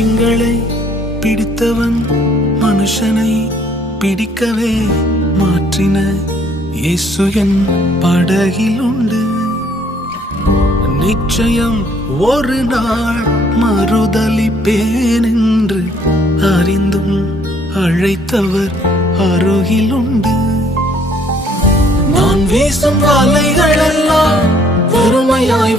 எங்களை பிடித்தவன் மனுஷனை பிடிக்கவே மாற்றின இயேசு என் படகில் உண்டு. நிச்சயம் ஒரு நாள் மறுதலிப்பேன் என்று அறிந்தும் அழைத்தவர் அருகில் உண்டு. நான் வீசும் வலைகள் எல்லாம் வெறுமையாய்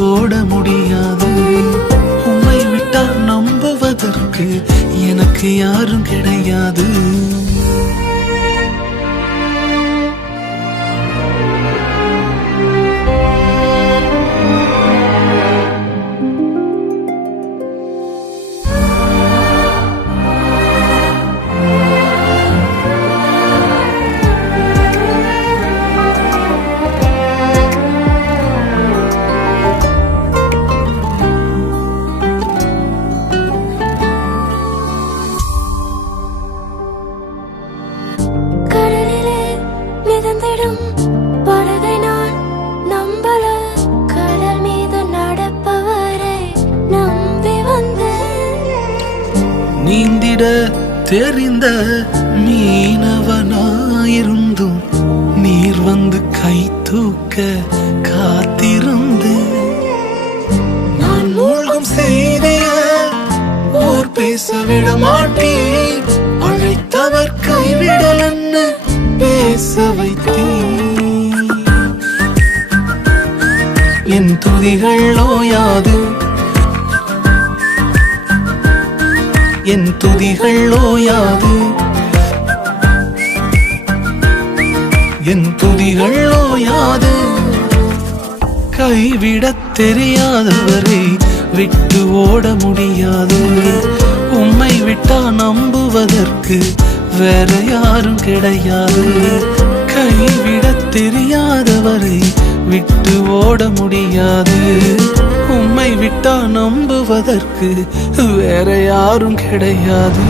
ஓட முடியாது. உம்மை விட்டால் நம்புவதற்கு எனக்கு யாரும் கிடையாது. நீந்திட தெரிந்த மீனவனாயிருந்தும் நீர் வந்து கை தூக்க காத்திருந்து நான் மூழ்கும் செய்திய ஓர் பேச விட மாட்டேன். அழைத்தவர் கைவிடல் என்ன பேச வைத்தேன். என் துதிகள் ஓயாது என் துதிகள் ஓயாது என் துதிகள் ஓயாது கைவிடத் தெரியாதவரை விட்டு ஓட முடியாது. உம்மை விட்டா நம்புவதற்கு வேற யாரும் கிடையாது. கைவிடத் தெரியாதவரை விட்டு ஓட முடியாது. விட்டா நம்புவதற்கு வேற யாரும் கிடையாது.